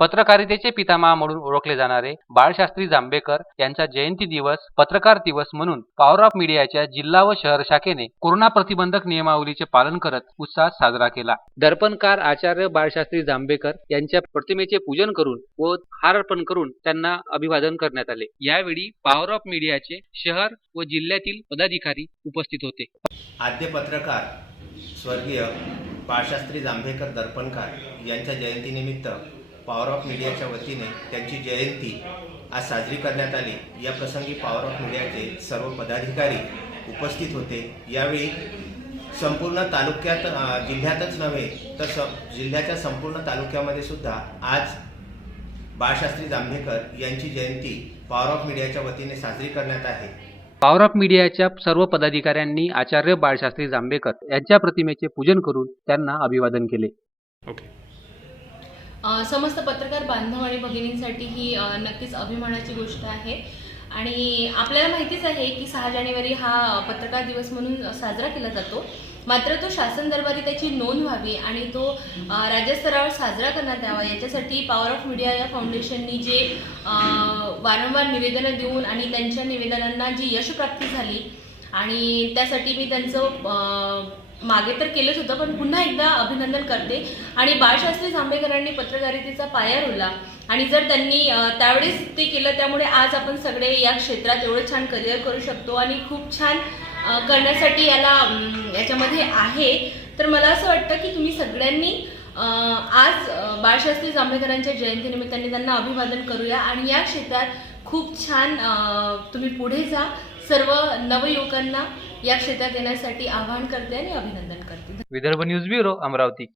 पत्रकारितेचे पितामहा म्हणून ओळखले जाणारे बाळशास्त्री जांभेकर यांचा जयंती दिवस पत्रकार दिवस म्हणून पॉवर ऑफ मीडियाच्या जिल्हा व शहर शाखेने कोरोना प्रतिबंधक नियमावलीचे पालन करत उत्साहात साजरा केला. दर्पणकार आचार्य बाळशास्त्री जांभेकर यांच्या प्रतिमेचे पूजन करून व हार अर्पण करून त्यांना अभिवादन करण्यात आले. यावेळी पॉवर ऑफ मीडियाचे शहर व जिल्ह्यातील पदाधिकारी उपस्थित होते. आद्य पत्रकार स्वर्गीय बाळशास्त्री जांभेकर दर्पणकार यांच्या जयंतीनिमित्त पॉवर ऑफ मीडियाच्या वतीने त्यांची जयंती आज साजरी करण्यात आली. या प्रसंगी पॉवर ऑफ मीडियाचे सर्व पदाधिकारी उपस्थित होते. यावेळी संपूर्ण तालुक्यात जिल्ह्यातच नव्हे तर स जिल्ह्याच्या संपूर्ण तालुक्यामध्ये सुद्धा आज बाळशास्त्री जांभेकर यांची जयंती पॉवर ऑफ मीडियाच्या वतीने साजरी करण्यात आहे. पॉवर ऑफ मीडियाच्या सर्व पदाधिकाऱ्यांनी आचार्य बाळशास्त्री जांभेकर यांच्या प्रतिमेचे पूजन करून त्यांना अभिवादन केले. अ, समस्त पत्रकार बांधव आणि भगिनींसाठी ही नक्कीच अभिमानाची गोष्ट आहे. आणि आपल्याला माहितीच आहे की सहा जानेवारी हा पत्रकार दिवस म्हणून साजरा केला जातो. मात्र तो शासन दरबारी त्याची नोंद व्हावी आणि तो राज्यस्तरावर साजरा करण्यात यावा याच्यासाठी पॉवर ऑफ मीडिया या फाउंडेशननी जे वारंवार निवेदनं देऊन आणि त्यांच्या निवेदनांना जी यशप्राप्ती झाली आणि त्यासाठी मी त्यांचं मागे तर केलंच होतं पण पुन्हा एकदा अभिनंदन करते. आणि बाळशास्त्री जांभेकरांनी पत्रकारितेचा पाया रोवला. आणि जर त्यांनी त्यावेळेस ते केलं त्यामुळे आज आपण सगळे या क्षेत्रात एवढं छान करिअर करू शकतो आणि खूप छान करण्यासाठी याला याच्यामध्ये आहे. तर मला असं वाटतं की तुम्ही सगळ्यांनी आज बाळशास्त्री जांभेकरांच्या जयंतीनिमित्ताने त्यांना अभिवादन करूया. आणि या क्षेत्रात खूप छान तुम्ही पुढे जा. सर्व नवयुवकांना या क्षेत्रात येण्यासाठी आवाहन करते आणि अभिनंदन करते. Vidarbha news bureau Amravati.